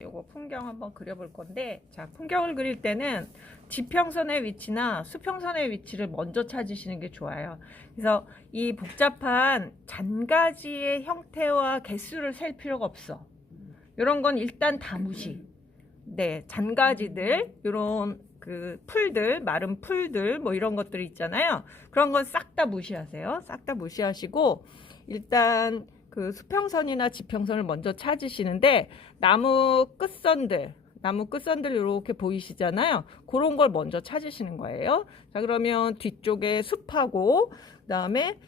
요거 풍경 한번 그려볼 건데, 자, 풍경을 그릴 때는 지평선의 위치나 수평선의 위치를 먼저 찾으시는 게 좋아요. 그래서 이 복잡한 잔가지의 형태와 개수를 셀 필요가 없어. 이런 건 일단 다 무시. 네, 잔가지들, 요런 그 풀들, 마른 풀들, 뭐 이런 것들이 있잖아요. 그런 건 싹 다 무시하세요. 싹 다 무시하시고, 일단 그 수평선이나 지평선을 먼저 찾으시는데, 나무 끝선들 이렇게 보이시잖아요. 그런 걸 먼저 찾으시는 거예요. 자, 그러면 뒤쪽에 숲하고, 그 다음에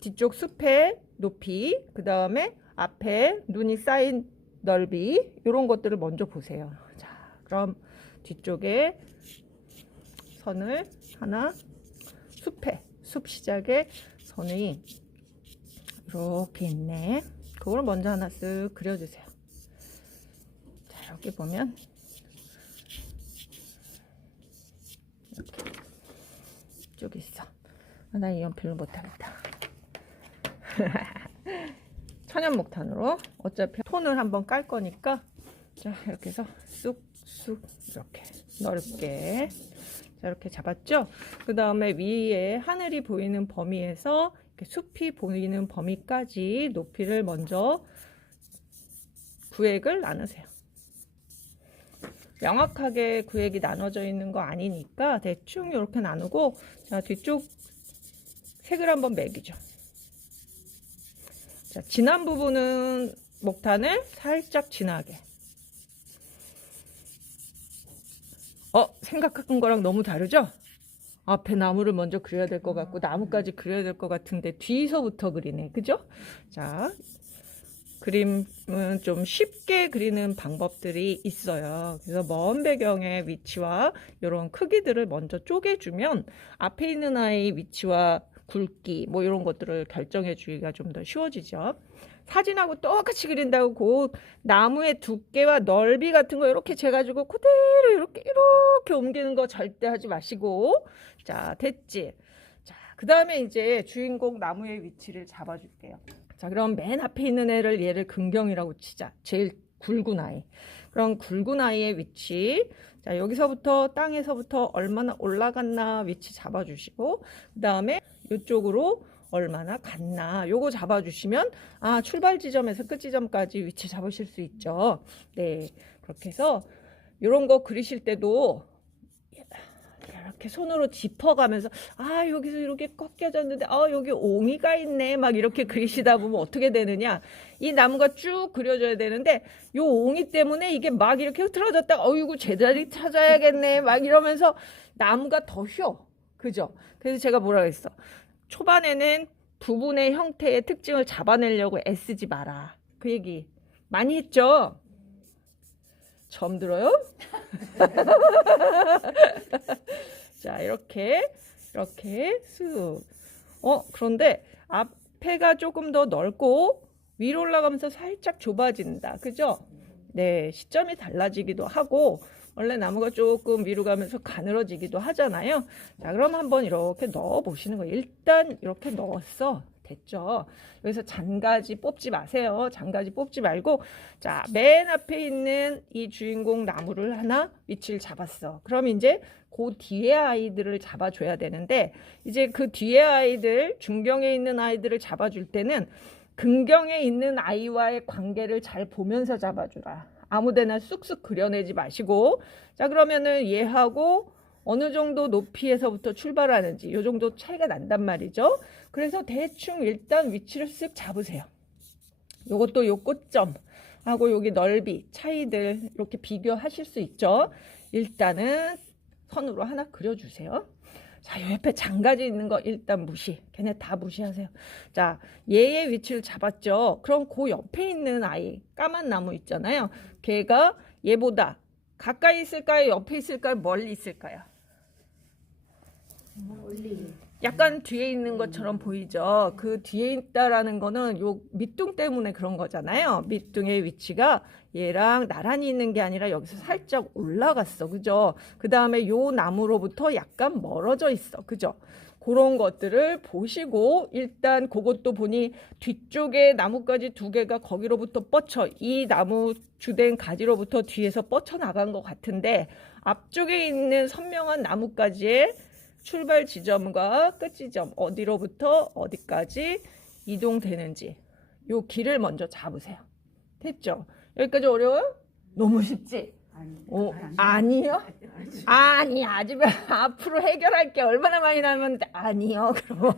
뒤쪽 숲의 높이, 그 다음에 앞에 눈이 쌓인 넓이, 이런 것들을 먼저 보세요. 자, 그럼 뒤쪽에 선을 하나, 숲 시작에 선이 이렇게 있네. 그걸 먼저 하나 쓱 그려주세요. 자, 여기 보면 이렇게 이쪽에 있어. 나 이 연필로 못하겠다. 천연목탄으로 어차피 톤을 한번 깔 거니까, 자, 이렇게 해서 쑥쑥 이렇게 넓게, 자, 이렇게 잡았죠. 그 다음에 위에 하늘이 보이는 범위에서 이렇게 숲이 보이는 범위까지 높이를 먼저 구획을 나누세요. 명확하게 구획이 나눠져 있는 거 아니니까 대충 이렇게 나누고, 자, 뒤쪽 색을 한번 매기죠. 자, 진한 부분은 목탄을 살짝 진하게. 생각한 거랑 너무 다르죠? 앞에 나무를 먼저 그려야 될 것 같고, 나무까지 그려야 될 것 같은데 뒤서부터 그리네. 그죠? 자, 그림은 좀 쉽게 그리는 방법들이 있어요. 그래서 먼 배경의 위치와 이런 크기들을 먼저 쪼개주면 앞에 있는 아이 위치와 굵기 뭐 이런 것들을 결정해 주기가 좀 더 쉬워지죠. 사진하고 똑같이 그린다고 그 나무의 두께와 넓이 같은 거 이렇게 재가지고 그대로 이렇게 옮기는 거 절대 하지 마시고. 자, 됐지? 자, 그 다음에 이제 주인공 나무의 위치를 잡아줄게요. 자, 그럼 맨 앞에 있는 얘를 근경이라고 치자. 제일 굵은 아이. 그럼 굵은 아이의 위치. 자, 여기서부터 땅에서부터 얼마나 올라갔나 위치 잡아주시고, 그 다음에 이쪽으로 얼마나 갔나 요거 잡아주시면, 아, 출발 지점에서 끝 지점까지 위치 잡으실 수 있죠. 네, 그렇게 해서 이런 거 그리실 때도 이렇게 손으로 짚어가면서, 아, 여기서 이렇게 꺾여졌는데, 여기 옹이가 있네, 막 이렇게 그리시다 보면 어떻게 되느냐, 이 나무가 쭉 그려져야 되는데 요 옹이 때문에 이게 막 이렇게 흐트러졌다가 이거 제자리 찾아야겠네 막 이러면서 나무가 더 휘어. 그죠? 그래서 제가 뭐라 그랬어, 초반에는 부분의 형태의 특징을 잡아내려고 애쓰지 마라, 그 얘기 많이 했죠. 처음 들어요? 자, 이렇게 쑥. 그런데 앞에가 조금 더 넓고 위로 올라가면서 살짝 좁아진다. 그죠? 네, 시점이 달라지기도 하고, 원래 나무가 조금 위로 가면서 가늘어지기도 하잖아요. 자, 그럼 한번 이렇게 넣어 보시는 거예요. 일단 이렇게 넣었어. 됐죠? 여기서 잔가지 뽑지 마세요. 잔가지 뽑지 말고, 자, 맨 앞에 있는 이 주인공 나무를 하나 위치를 잡았어. 그럼 이제 그 뒤에 아이들을 잡아줘야 되는데, 이제 그 뒤에 아이들, 중경에 있는 아이들을 잡아줄 때는 근경에 있는 아이와의 관계를 잘 보면서 잡아주라. 아무데나 쑥쑥 그려내지 마시고. 자, 그러면은 얘하고 어느 정도 높이에서부터 출발하는지 이 정도 차이가 난단 말이죠. 그래서 대충 일단 위치를 쓱 잡으세요. 요것도 요 꽃점하고 여기 넓이 차이들 이렇게 비교하실 수 있죠. 일단은 선으로 하나 그려주세요. 자, 요 옆에 장가지 있는 거 일단 무시. 걔네 다 무시하세요. 자, 얘의 위치를 잡았죠. 그럼 그 옆에 있는 아이, 까만 나무 있잖아요. 걔가 얘보다 가까이 있을까요? 옆에 있을까요? 멀리 있을까요? 멀리. 약간 뒤에 있는 것처럼 보이죠. 그 뒤에 있다라는 거는 요 밑둥 때문에 그런 거잖아요. 밑둥의 위치가 얘랑 나란히 있는 게 아니라 여기서 살짝 올라갔어. 그죠? 그 다음에 요 나무로부터 약간 멀어져 있어. 그죠? 그런 것들을 보시고 일단 그것도 보니 뒤쪽에 나뭇가지 두 개가 거기로부터 뻗쳐 이 나무 주된 가지로부터 뒤에서 뻗쳐 나간 것 같은데 앞쪽에 있는 선명한 나뭇가지의 출발 지점과 끝 지점 어디로부터 어디까지 이동되는지 요 길을 먼저 잡으세요. 됐죠? 여기까지 어려워요? 너무 쉽지? 아니요? 아니, 아직 앞으로 해결할 게 얼마나 많이 남았는데, 아니요. 그럼,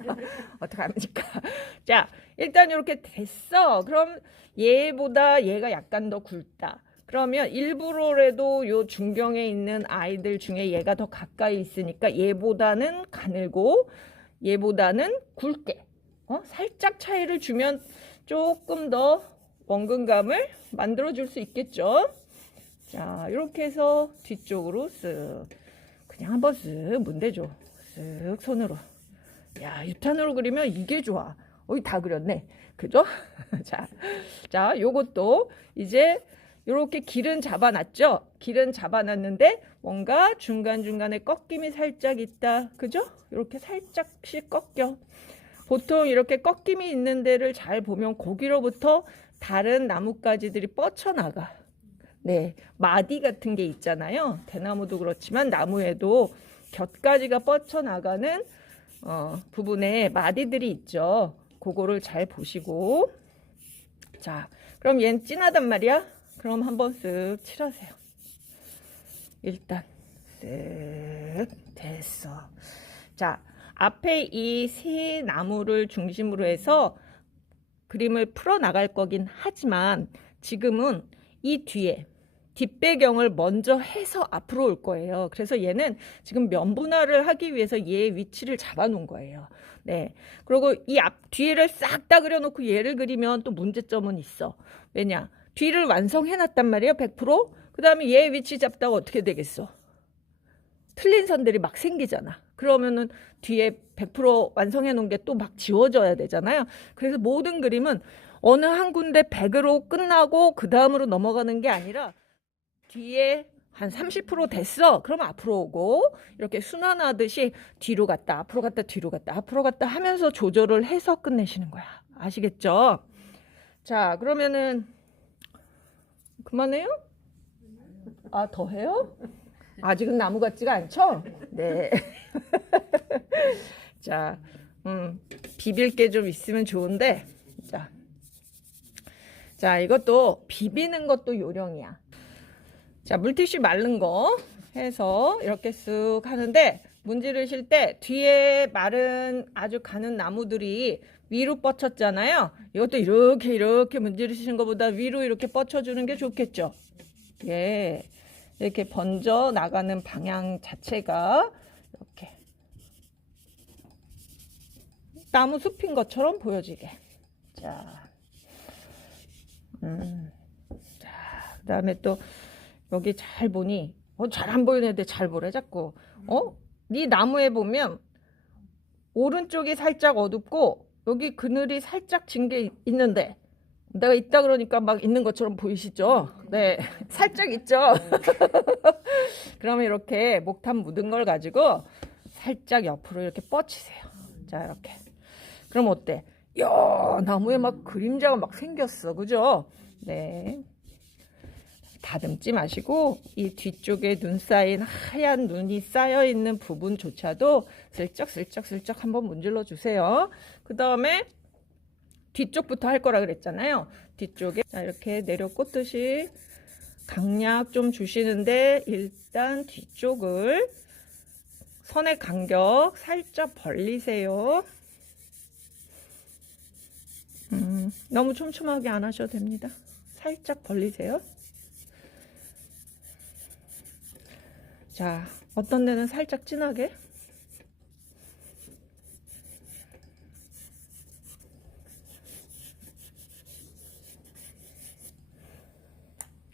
어떡합니까? 자, 일단 이렇게 됐어. 그럼 얘보다 얘가 약간 더 굵다. 그러면 일부러라도 요 중경에 있는 아이들 중에 얘가 더 가까이 있으니까 얘보다는 가늘고, 얘보다는 굵게, 살짝 차이를 주면 조금 더 원근감을 만들어줄 수 있겠죠? 자, 이렇게 해서 뒤쪽으로 쓱 그냥 한번 쓱 문대줘. 쓱 손으로. 야, 유탄으로 그리면 이게 좋아. 다 그렸네. 그죠? 자, 요것도 이제 이렇게 길은 잡아놨죠? 길은 잡아놨는데 뭔가 중간중간에 꺾임이 살짝 있다. 그죠? 이렇게 살짝씩 꺾여. 보통 이렇게 꺾임이 있는 데를 잘 보면 거기로부터 다른 나뭇가지들이 뻗쳐나가. 네, 마디 같은 게 있잖아요. 대나무도 그렇지만 나무에도 곁가지가 뻗쳐나가는 부분에 마디들이 있죠. 그거를 잘 보시고. 자, 그럼 얘는 진하단 말이야. 그럼 한번 쓱 칠하세요. 일단 쓱 됐어. 자, 앞에 이 세 나무를 중심으로 해서 그림을 풀어 나갈 거긴 하지만 지금은 이 뒤에 뒷배경을 먼저 해서 앞으로 올 거예요. 그래서 얘는 지금 면분할을 하기 위해서 얘의 위치를 잡아 놓은 거예요. 네. 그리고 이 앞 뒤를 싹 다 그려놓고 얘를 그리면 또 문제점은 있어. 왜냐? 뒤를 완성해 놨단 말이에요. 100%. 그 다음에 얘 위치 잡다가 어떻게 되겠어? 틀린 선들이 막 생기잖아. 그러면은 뒤에 100% 완성해 놓은 게 또 막 지워져야 되잖아요. 그래서 모든 그림은 어느 한 군데 100으로 끝나고 그 다음으로 넘어가는 게 아니라 뒤에 한 30% 됐어. 그럼 앞으로 오고 이렇게 순환하듯이 뒤로 갔다 앞으로 갔다 뒤로 갔다 앞으로 갔다 하면서 조절을 해서 끝내시는 거야. 아시겠죠? 자, 그러면은 그만해요? 아, 더 해요? 아직은 나무 같지가 않죠? 네. 자, 비빌 게 좀 있으면 좋은데, 자, 이것도 비비는 것도 요령이야. 자, 물티슈 마른 거 해서 이렇게 쓱 하는데, 문지르실 때 뒤에 마른 아주 가는 나무들이 위로 뻗쳤잖아요. 이것도 이렇게 문지르시는 것보다 위로 이렇게 뻗쳐주는 게 좋겠죠. 예. 이렇게 번져 나가는 방향 자체가 이렇게 나무 숲인 것처럼 보여지게. 자, 자, 그다음에 또 여기 잘 보니 잘 안 보이는데 잘 보래 자꾸. 이 나무에 보면 오른쪽이 살짝 어둡고 여기 그늘이 살짝 진 게 있는데 내가 있다 그러니까 막 있는 것처럼 보이시죠? 네, 살짝 있죠? 그러면 이렇게 목탄 묻은 걸 가지고 살짝 옆으로 이렇게 뻗치세요. 자, 이렇게. 그럼 어때? 야, 나무에 막 그림자가 막 생겼어. 그죠? 네. 다듬지 마시고 이 뒤쪽에 눈 쌓인 하얀 눈이 쌓여 있는 부분조차도 슬쩍 한번 문질러 주세요. 그 다음에 뒤쪽부터 할 거라 그랬잖아요. 뒤쪽에 자, 이렇게 내려 꽂듯이 강약 좀 주시는데 일단 뒤쪽을 선의 간격 살짝 벌리세요. 너무 촘촘하게 안 하셔도 됩니다. 살짝 벌리세요. 자, 어떤 데는 살짝 진하게.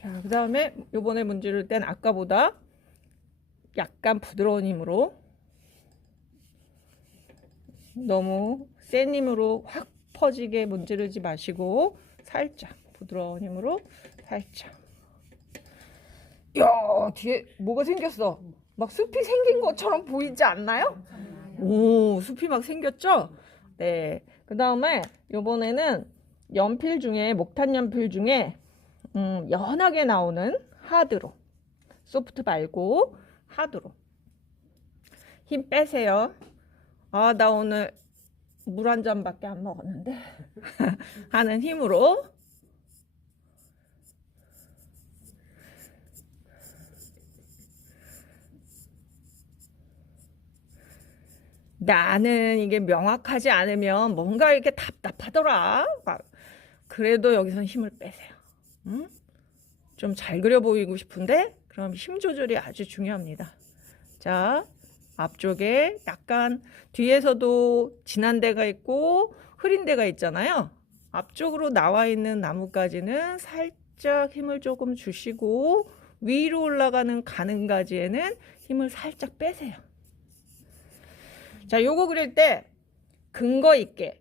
자, 그 다음에 요번에 문지를 땐 아까보다 약간 부드러운 힘으로, 너무 센 힘으로 확 퍼지게 문지르지 마시고 살짝 부드러운 힘으로 살짝. 야, 뒤에 뭐가 생겼어. 막 숲이 생긴 것처럼 보이지 않나요? 오, 숲이 막 생겼죠? 네. 그 다음에 요번에는 연필 중에, 목탄 연필 중에, 연하게 나오는 하드로. 소프트 말고 하드로. 힘 빼세요. 아, 나 오늘 물 한 잔밖에 안 먹었는데. 하는 힘으로. 나는 이게 명확하지 않으면 뭔가 이렇게 답답하더라. 그래도 여기서 힘을 빼세요. 응? 좀 잘 그려 보이고 싶은데 그럼 힘 조절이 아주 중요합니다. 자, 앞쪽에 약간 뒤에서도 진한 데가 있고 흐린 데가 있잖아요. 앞쪽으로 나와 있는 나뭇가지는 살짝 힘을 조금 주시고 위로 올라가는 가는 가지에는 힘을 살짝 빼세요. 자, 요거 그릴 때 근거 있게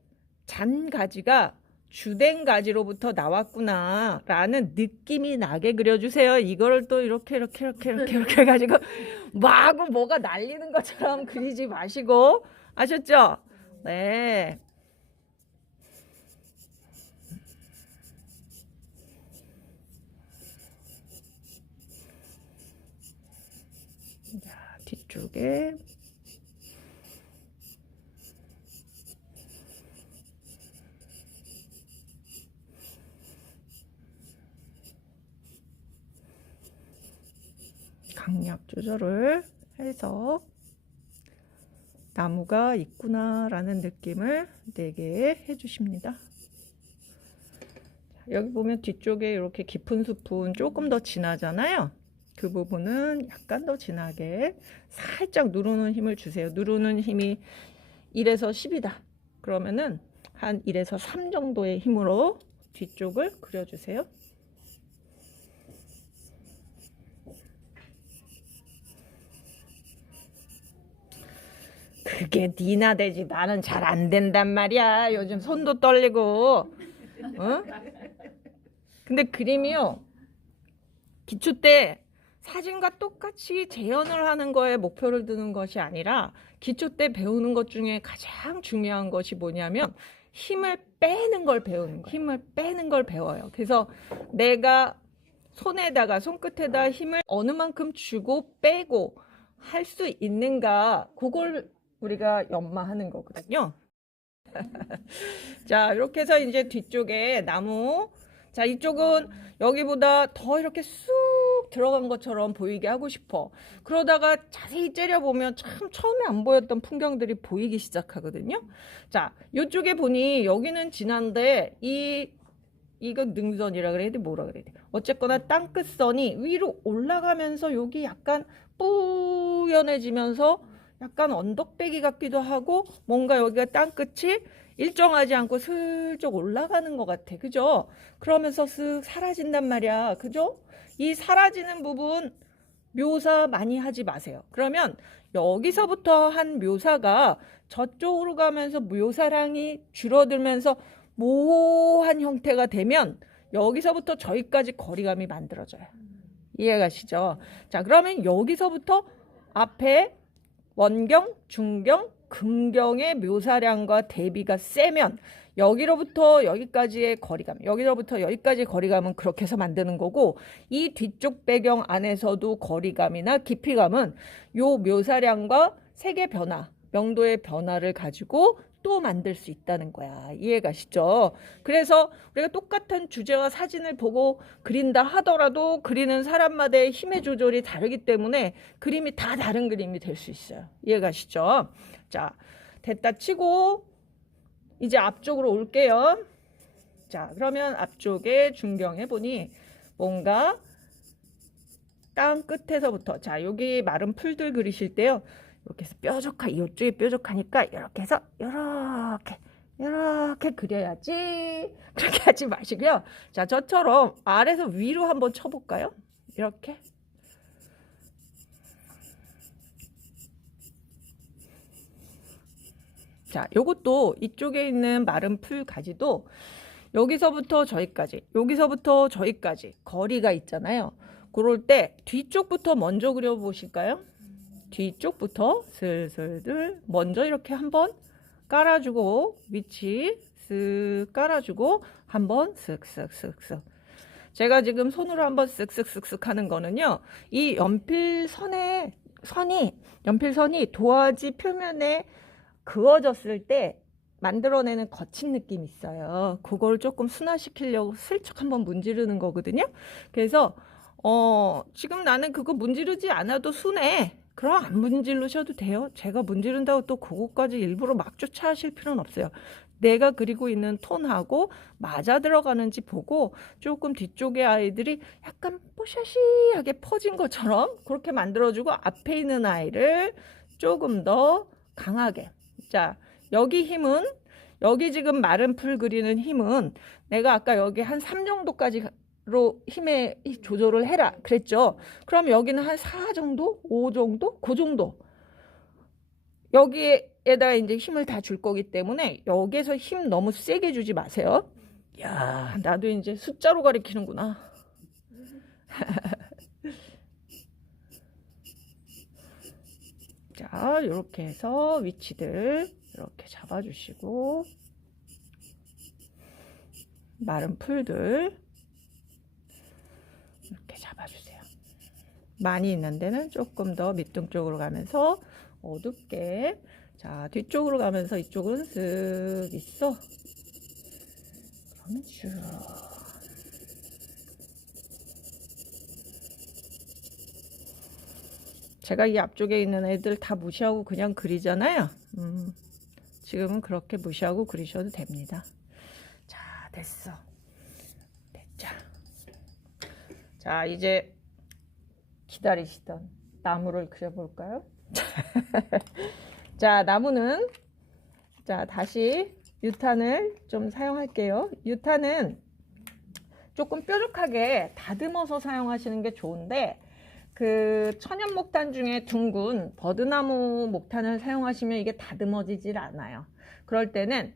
잔가지가 주된 가지로부터 나왔구나 라는 느낌이 나게 그려주세요. 이거를 또 이렇게 해가지고 마구 뭐가 날리는 것처럼 그리지 마시고, 아셨죠? 네. 자, 뒤쪽에 강약 조절을 해서 나무가 있구나 라는 느낌을 내게 해주십니다. 여기 보면 뒤쪽에 이렇게 깊은 숲은 조금 더 진하잖아요. 그 부분은 약간 더 진하게 살짝 누르는 힘을 주세요. 누르는 힘이 1에서 10이다. 그러면은 한 1에서 3 정도의 힘으로 뒤쪽을 그려주세요. 그게 니나 되지 나는 잘 안 된단 말이야. 요즘 손도 떨리고. 어? 근데 그림이요, 기초 때 사진과 똑같이 재현을 하는 거에 목표를 두는 것이 아니라 기초 때 배우는 것 중에 가장 중요한 것이 뭐냐면 힘을 빼는 걸 배우는 거예요. 힘을 빼는 걸 배워요. 그래서 내가 손에다가 손끝에다 힘을 어느 만큼 주고 빼고 할 수 있는가, 그걸 우리가 연마하는 거거든요. 자, 이렇게 해서 이제 뒤쪽에 나무, 자, 이쪽은 여기보다 더 이렇게 쑥 들어간 것처럼 보이게 하고 싶어. 그러다가 자세히 째려보면 참 처음에 안 보였던 풍경들이 보이기 시작하거든요. 자, 이쪽에 보니 여기는 진한데 이건 능선이라 그래야 돼, 뭐라 그래야 돼. 어쨌거나 땅끝선이 위로 올라가면서 여기 약간 뿌연해지면서 약간 언덕배기 같기도 하고 뭔가 여기가 땅끝이 일정하지 않고 슬쩍 올라가는 것 같아. 그죠? 그러면서 쓱 사라진단 말이야. 그죠? 이 사라지는 부분 묘사 많이 하지 마세요. 그러면 여기서부터 한 묘사가 저쪽으로 가면서 묘사량이 줄어들면서 모호한 형태가 되면 여기서부터 저기까지 거리감이 만들어져요. 이해가시죠? 자, 그러면 여기서부터 앞에 원경, 중경, 금경의 묘사량과 대비가 세면 여기로부터 여기까지의 거리감, 여기로부터 여기까지의 거리감은 그렇게 해서 만드는 거고, 이 뒤쪽 배경 안에서도 거리감이나 깊이감은 요 묘사량과 색의 변화, 명도의 변화를 가지고 또 만들 수 있다는 거야. 이해가시죠? 그래서 우리가 똑같은 주제와 사진을 보고 그린다 하더라도 그리는 사람마다의 힘의 조절이 다르기 때문에 그림이 다 다른 그림이 될 수 있어요. 이해가시죠? 자, 됐다 치고 이제 앞쪽으로 올게요. 자, 그러면 앞쪽에 중경해 보니 뭔가 땅 끝에서부터, 자, 여기 마른 풀들 그리실 때요, 이렇게 해서 이쪽이 뾰족하니까 이렇게 해서 이렇게 그려야지. 그렇게 하지 마시고요. 자, 저처럼 아래에서 위로 한번 쳐볼까요? 이렇게. 자, 요것도 이쪽에 있는 마른 풀 가지도 여기서부터 저기까지, 여기서부터 저기까지 거리가 있잖아요. 그럴 때 뒤쪽부터 먼저 그려보실까요? 뒤쪽부터 슬슬들 먼저 이렇게 한번 깔아주고 위치 쓱 깔아주고 한번 쓱쓱쓱쓱. 제가 지금 손으로 한번 쓱쓱쓱쓱 하는 거는요, 이 연필선이 도화지 표면에 그어졌을 때 만들어내는 거친 느낌이 있어요. 그걸 조금 순화시키려고 슬쩍 한번 문지르는 거거든요. 그래서 지금 나는 그거 문지르지 않아도 순해. 그럼 안 문지르셔도 돼요. 제가 문지른다고 또 그거까지 일부러 막 쫓아하실 필요는 없어요. 내가 그리고 있는 톤하고 맞아 들어가는지 보고 조금 뒤쪽에 아이들이 약간 뽀샤시하게 퍼진 것처럼 그렇게 만들어주고, 앞에 있는 아이를 조금 더 강하게. 자, 여기 지금 마른 풀 그리는 힘은 내가 아까 여기 한 3 정도까지로 힘의 조절을 해라 그랬죠. 그럼 여기는 한 4 정도? 5 정도? 그 정도. 여기에다 이제 힘을 다 줄 거기 때문에 여기에서 힘 너무 세게 주지 마세요. 야, 나도 이제 숫자로 가리키는구나. 자, 이렇게 해서 위치들 이렇게 잡아주시고, 마른 풀들 이렇게 잡아주세요. 많이 있는 데는 조금 더 밑둥 쪽으로 가면서 어둡게. 자, 뒤쪽으로 가면서 이쪽은 쓱 있어. 그러면 쭉. 제가 이 앞쪽에 있는 애들 다 무시하고 그냥 그리잖아요. 지금은 그렇게 무시하고 그리셔도 됩니다. 자, 됐어. 됐자. 자, 이제 기다리시던 나무를 그려볼까요? 자, 나무는, 자, 다시 유탄을 좀 사용할게요. 유탄은 조금 뾰족하게 다듬어서 사용하시는 게 좋은데, 그 천연 목탄 중에 둥근 버드나무 목탄을 사용하시면 이게 다듬어지질 않아요. 그럴 때는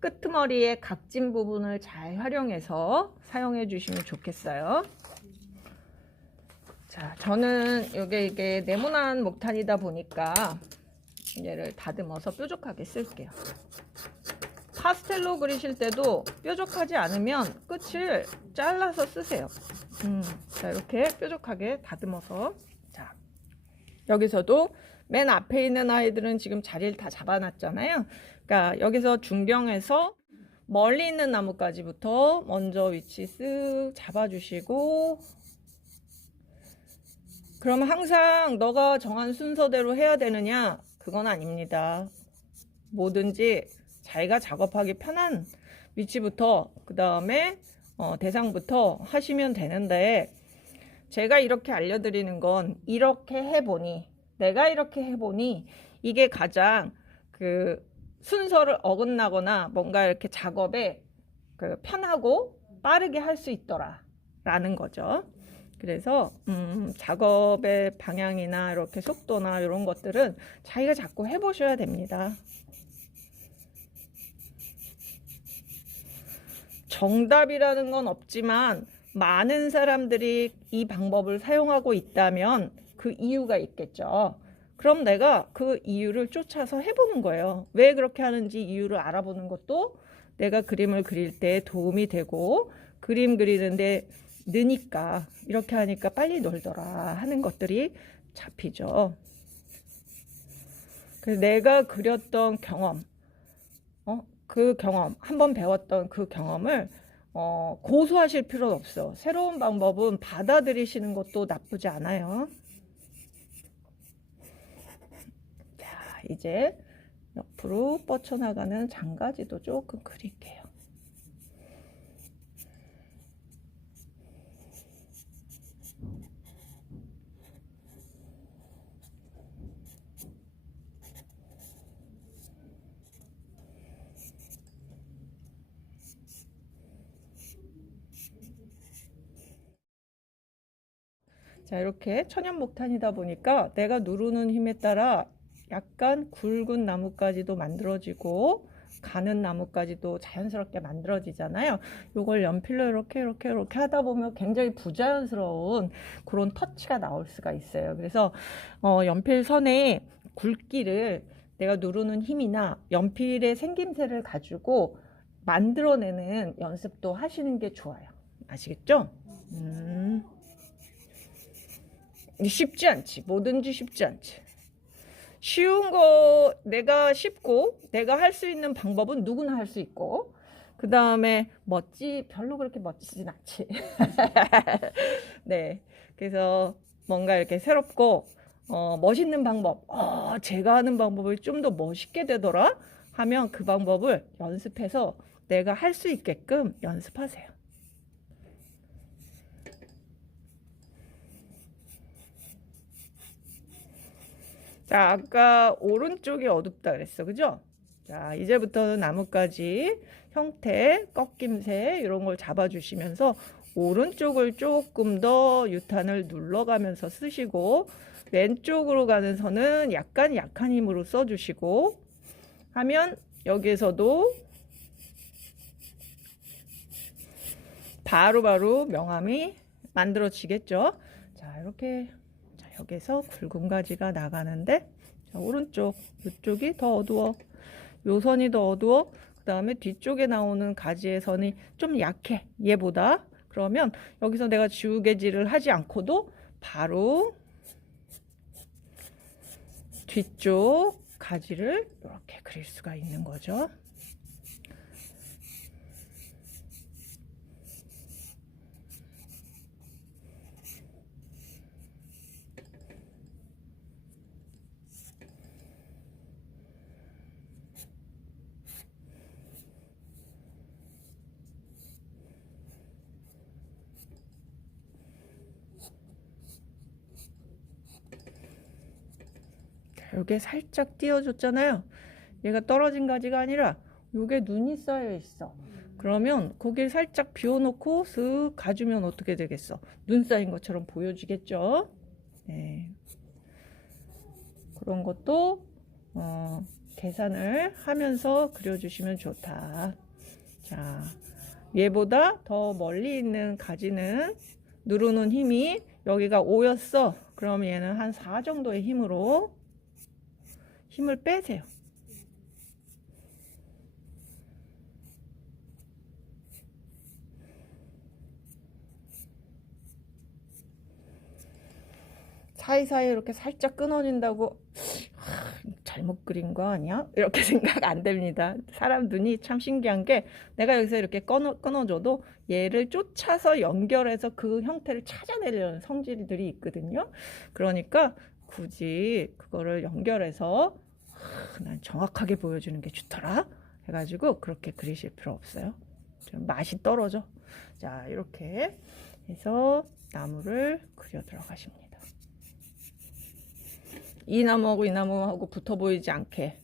끄트머리의 각진 부분을 잘 활용해서 사용해 주시면 좋겠어요. 자, 저는 이게 네모난 목탄이다 보니까 얘를 다듬어서 뾰족하게 쓸게요. 파스텔로 그리실 때도 뾰족하지 않으면 끝을 잘라서 쓰세요. 자, 이렇게 뾰족하게 다듬어서. 자, 여기서도 맨 앞에 있는 아이들은 지금 자리를 다 잡아놨잖아요. 그러니까 여기서 중경에서 멀리 있는 나무까지부터 먼저 위치 쓱 잡아주시고, 그럼 항상 너가 정한 순서대로 해야 되느냐? 그건 아닙니다. 뭐든지 자기가 작업하기 편한 위치부터, 그 다음에 대상부터 하시면 되는데, 제가 이렇게 알려드리는 건 이렇게 해보니, 내가 이렇게 해보니 이게 가장 그 순서를 어긋나거나 뭔가 이렇게 작업에 그 편하고 빠르게 할 수 있더라 라는 거죠. 그래서 작업의 방향이나 이렇게 속도나 이런 것들은 자기가 자꾸 해보셔야 됩니다. 정답이라는 건 없지만 많은 사람들이 이 방법을 사용하고 있다면 그 이유가 있겠죠. 그럼 내가 그 이유를 쫓아서 해보는 거예요. 왜 그렇게 하는지 이유를 알아보는 것도 내가 그림을 그릴 때 도움이 되고, 그림 그리는데 느니까 이렇게 하니까 빨리 놀더라 하는 것들이 잡히죠. 그래서 내가 그렸던 경험, 그 경험, 한번 배웠던 그 경험을 고수하실 필요는 없어. 새로운 방법은 받아들이시는 것도 나쁘지 않아요. 자, 이제 옆으로 뻗쳐나가는 장가지도 조금 그릴게요. 자, 이렇게 천연 목탄이다 보니까 내가 누르는 힘에 따라 약간 굵은 나무까지도 만들어지고 가는 나무까지도 자연스럽게 만들어지잖아요. 요걸 연필로 이렇게 하다 보면 굉장히 부자연스러운 그런 터치가 나올 수가 있어요. 그래서 연필선의 굵기를 내가 누르는 힘이나 연필의 생김새를 가지고 만들어내는 연습도 하시는 게 좋아요. 아시겠죠? 쉽지 않지. 뭐든지 쉽지 않지. 쉬운 거 내가 쉽고 내가 할 수 있는 방법은 누구나 할 수 있고, 그 다음에 별로 그렇게 멋지진 않지. 네. 그래서 뭔가 이렇게 새롭고 멋있는 방법, 제가 하는 방법이 좀 더 멋있게 되더라 하면 그 방법을 연습해서 내가 할 수 있게끔 연습하세요. 자, 아까 오른쪽이 어둡다 그랬어. 그죠? 자, 이제부터는 나뭇가지 형태, 꺾임새 이런 걸 잡아주시면서 오른쪽을 조금 더 유탄을 눌러가면서 쓰시고, 왼쪽으로 가는 선은 약간 약한 힘으로 써주시고 하면 여기에서도 바로바로 명암이 만들어지겠죠. 자, 이렇게 여기서 굵은 가지가 나가는데, 자, 오른쪽 이쪽이 더 어두워, 요 선이 더 어두워. 그 다음에 뒤쪽에 나오는 가지의 선이 좀 약해, 얘보다. 그러면 여기서 내가 지우개질을 하지 않고도 바로 뒤쪽 가지를 이렇게 그릴 수가 있는 거죠. 이게 살짝 띄워줬잖아요. 얘가 떨어진 가지가 아니라 요게 눈이 쌓여 있어. 그러면 고기를 살짝 비워놓고 쓱 가주면 어떻게 되겠어? 눈 쌓인 것처럼 보여지겠죠? 네. 그런 것도 계산을 하면서 그려주시면 좋다. 자, 얘보다 더 멀리 있는 가지는 누르는 힘이 여기가 5였어. 그럼 얘는 한 4 정도의 힘으로 힘을 빼세요. 사이사이 이렇게 살짝 끊어진다고 잘못 그린 거 아니야? 이렇게 생각 안 됩니다. 사람 눈이 참 신기한 게, 내가 여기서 이렇게 끊어줘도 얘를 쫓아서 연결해서 그 형태를 찾아내려는 성질들이 있거든요. 그러니까 굳이 그거를 연결해서 난 정확하게 보여주는 게 좋더라 해가지고 그렇게 그리실 필요 없어요. 좀 맛이 떨어져. 자, 이렇게 해서 나무를 그려 들어가십니다. 이 나무하고 이 나무하고 붙어 보이지 않게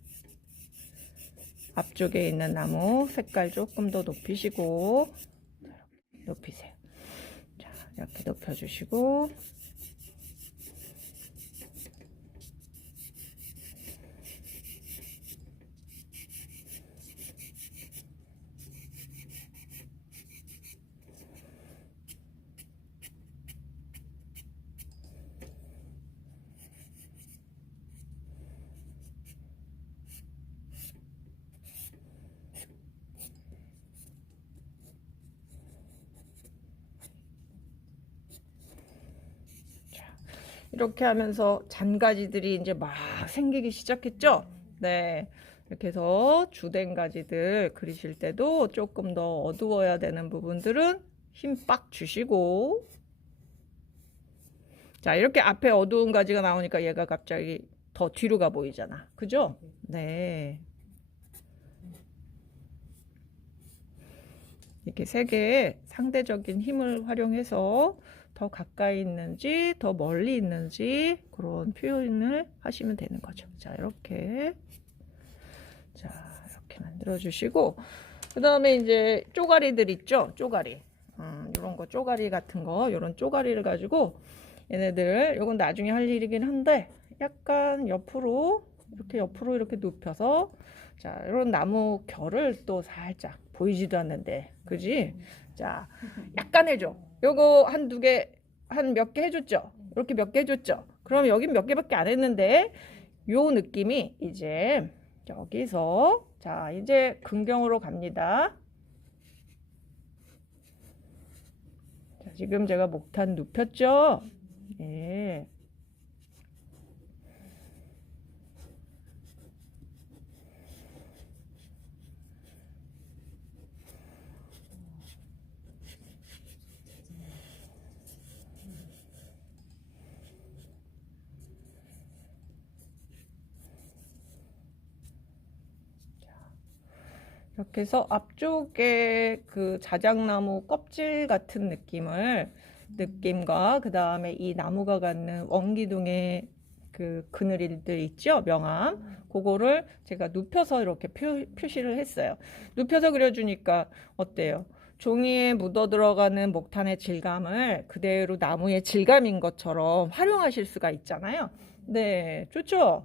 앞쪽에 있는 나무 색깔 조금 더 높이시고, 높이세요. 자, 이렇게 높여주시고, 이렇게 하면서 잔가지들이 이제 막 생기기 시작했죠. 네. 이렇게 해서 주된 가지들 그리실 때도 조금 더 어두워야 되는 부분들은 힘 빡 주시고, 자, 이렇게 앞에 어두운 가지가 나오니까 얘가 갑자기 더 뒤로 가 보이잖아. 그죠? 네. 이렇게 세 개의 상대적인 힘을 활용해서 더 가까이 있는지 더 멀리 있는지 그런 표현을 하시면 되는 거죠. 자, 이렇게 만들어 주시고, 그 다음에 이제 쪼가리들 있죠. 쪼가리, 이런 거 쪼가리 같은 거, 이런 쪼가리를 가지고 얘네들, 요건 나중에 할 일이긴 한데, 약간 옆으로 이렇게 눕혀서 자, 이런 나무 결을 또 살짝 보이지도 않는데, 그지? 자, 약간 해줘. 요거 한 두 개, 한 몇 개 해줬죠? 이렇게 몇 개 해줬죠? 그럼 여긴 몇 개밖에 안 했는데, 요 느낌이 이제 여기서, 자, 이제 근경으로 갑니다. 자, 지금 제가 목탄 눕혔죠? 예. 이렇게 해서 앞쪽에 그 자작나무 껍질 같은 느낌과 그 다음에 이 나무가 갖는 원기둥의 그 그늘들 있죠? 명암. 그거를 제가 눕혀서 이렇게 표시를 했어요. 눕혀서 그려주니까 어때요? 종이에 묻어 들어가는 목탄의 질감을 그대로 나무의 질감인 것처럼 활용하실 수가 있잖아요. 네, 좋죠?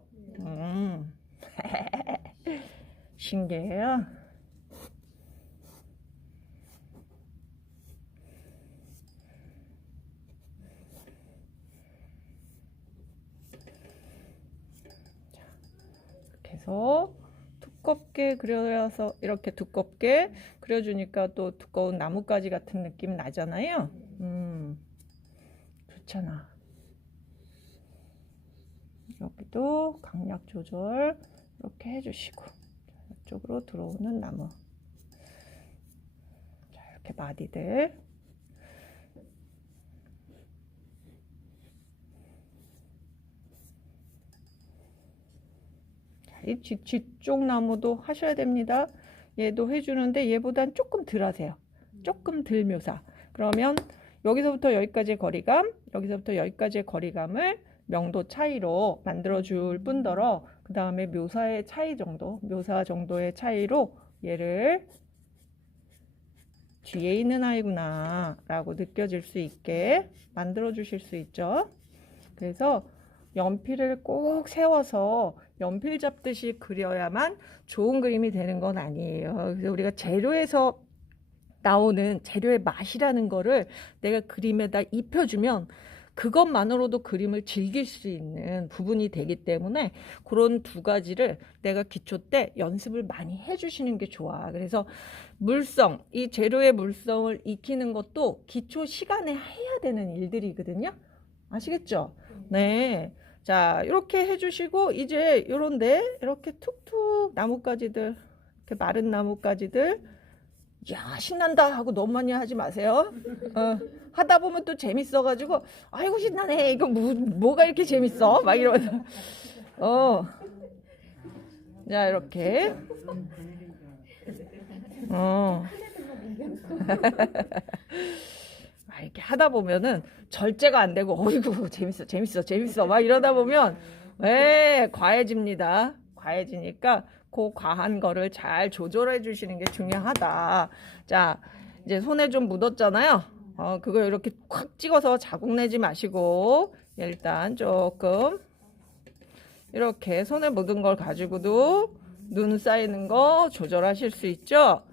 신기해요. 해서 두껍게 그려서 이렇게 두껍게 그려주니까 또 두꺼운 나뭇가지 같은 느낌 나잖아요. 좋잖아. 여기도 강약 조절 이렇게 해주시고, 이쪽으로 들어오는 나무. 자, 이렇게 마디들. 이 뒤쪽 나무도 하셔야 됩니다. 얘도 해주는데 얘보단 조금 덜 하세요. 조금 덜 묘사. 그러면 여기서부터 여기까지의 거리감, 여기서부터 여기까지의 거리감을 명도 차이로 만들어줄 뿐더러 그 다음에 묘사의 차이 정도, 묘사 정도의 차이로 얘를 뒤에 있는 아이구나 라고 느껴질 수 있게 만들어 주실 수 있죠. 그래서 연필을 꼭 세워서 연필 잡듯이 그려야만 좋은 그림이 되는 건 아니에요. 그래서 우리가 재료에서 나오는 재료의 맛이라는 거를 내가 그림에다 입혀주면 그것만으로도 그림을 즐길 수 있는 부분이 되기 때문에 그런 두 가지를 내가 기초 때 연습을 많이 해주시는 게 좋아. 그래서 물성, 이 재료의 물성을 익히는 것도 기초 시간에 해야 되는 일들이거든요. 아시겠죠? 네. 자, 이렇게 해주시고 이제 요런데 이렇게 툭툭 나뭇가지들, 이렇게 마른 나뭇가지들, 야, 신난다 하고 너무 많이 하지 마세요. 하다 보면 또 재밌어가지고 아이고 신나네, 이거 뭐가 이렇게 재밌어 막 이러면서 자, 이렇게 이렇게 하다 보면은 절제가 안 되고 어이구 재밌어 막 이러다 보면 과해집니다. 과해지니까 그 과한 거를 잘 조절해 주시는 게 중요하다. 자, 이제 손에 좀 묻었잖아요. 그거 이렇게 콱 찍어서 자국 내지 마시고 일단 조금 이렇게 손에 묻은 걸 가지고도 눈 쌓이는 거 조절하실 수 있죠.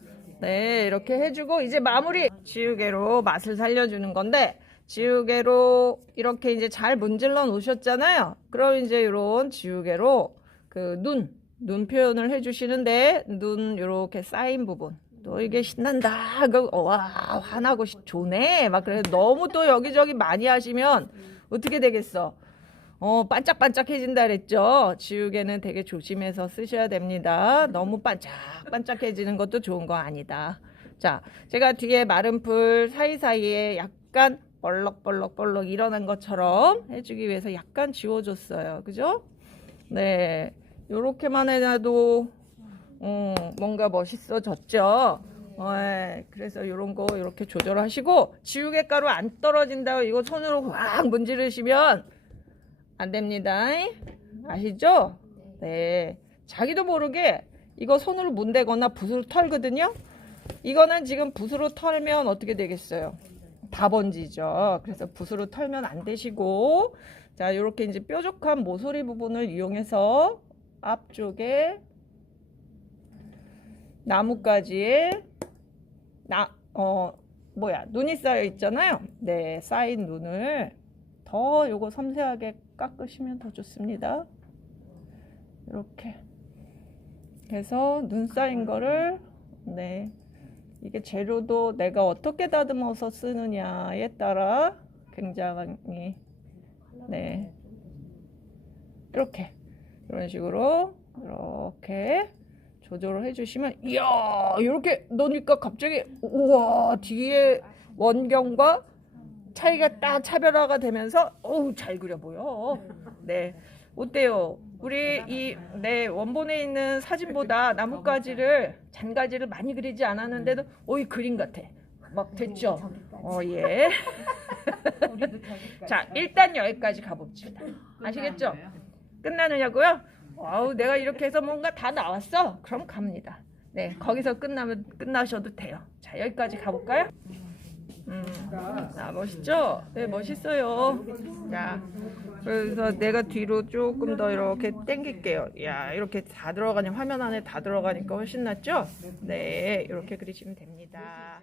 네, 이렇게 해주고 이제 마무리 지우개로 맛을 살려주는 건데, 지우개로 이렇게 이제 잘 문질러 놓으셨잖아요. 그럼 이제 이런 지우개로 그 눈 표현을 해주시는데, 눈 이렇게 쌓인 부분. 또 이게 신난다. 와, 화나고 좋네. 막 그래. 너무 또 여기저기 많이 하시면 어떻게 되겠어? 반짝반짝해진다 그랬죠. 지우개는 되게 조심해서 쓰셔야 됩니다. 너무 반짝반짝해지는 것도 좋은 거 아니다. 자, 제가 뒤에 마른 풀 사이사이에 약간 벌럭벌럭 일어난 것처럼 해주기 위해서 약간 지워줬어요. 그죠? 네, 요렇게만 해놔도 뭔가 멋있어졌죠. 그래서 요런 거 이렇게 조절하시고, 지우개 가루 안 떨어진다고 이거 손으로 확 문지르시면 안 됩니다. 아시죠? 네. 자기도 모르게 이거 손으로 문대거나 붓으로 털거든요. 이거는 지금 붓으로 털면 어떻게 되겠어요? 다 번지죠. 그래서 붓으로 털면 안 되시고, 자, 이렇게 이제 뾰족한 모서리 부분을 이용해서 앞쪽에 나뭇가지에 눈이 쌓여 있잖아요. 네, 쌓인 눈을 더 요거 섬세하게 깎으시면 더 좋습니다. 이렇게 해서 눈 쌓인 거를 네, 이게 재료도 내가 어떻게 다듬어서 쓰느냐에 따라 굉장히 네, 이렇게 이런 식으로 이렇게 조절을 해주시면 이야 이렇게 넣으니까 갑자기 우와 뒤에 원경과 차이가 딱 차별화가 되면서 어우 잘 그려 보여. 네, 어때요? 우리 네 원본에 있는 사진보다 나뭇가지를 잔가지를 많이 그리지 않았는데도 오이 그림 같아. 막 됐죠? 예. 자, 일단 여기까지 가봅시다. 아시겠죠? 끝나느냐고요? 아우 내가 이렇게 해서 뭔가 다 나왔어? 그럼 갑니다. 네, 거기서 끝나셔도 돼요. 자, 여기까지 가볼까요? 멋있죠? 네, 멋있어요. 자, 그래서 내가 뒤로 조금 더 이렇게 당길게요. 야, 이렇게 다 들어가니 화면 안에 다 들어가니까 훨씬 낫죠? 네, 이렇게 그리시면 됩니다.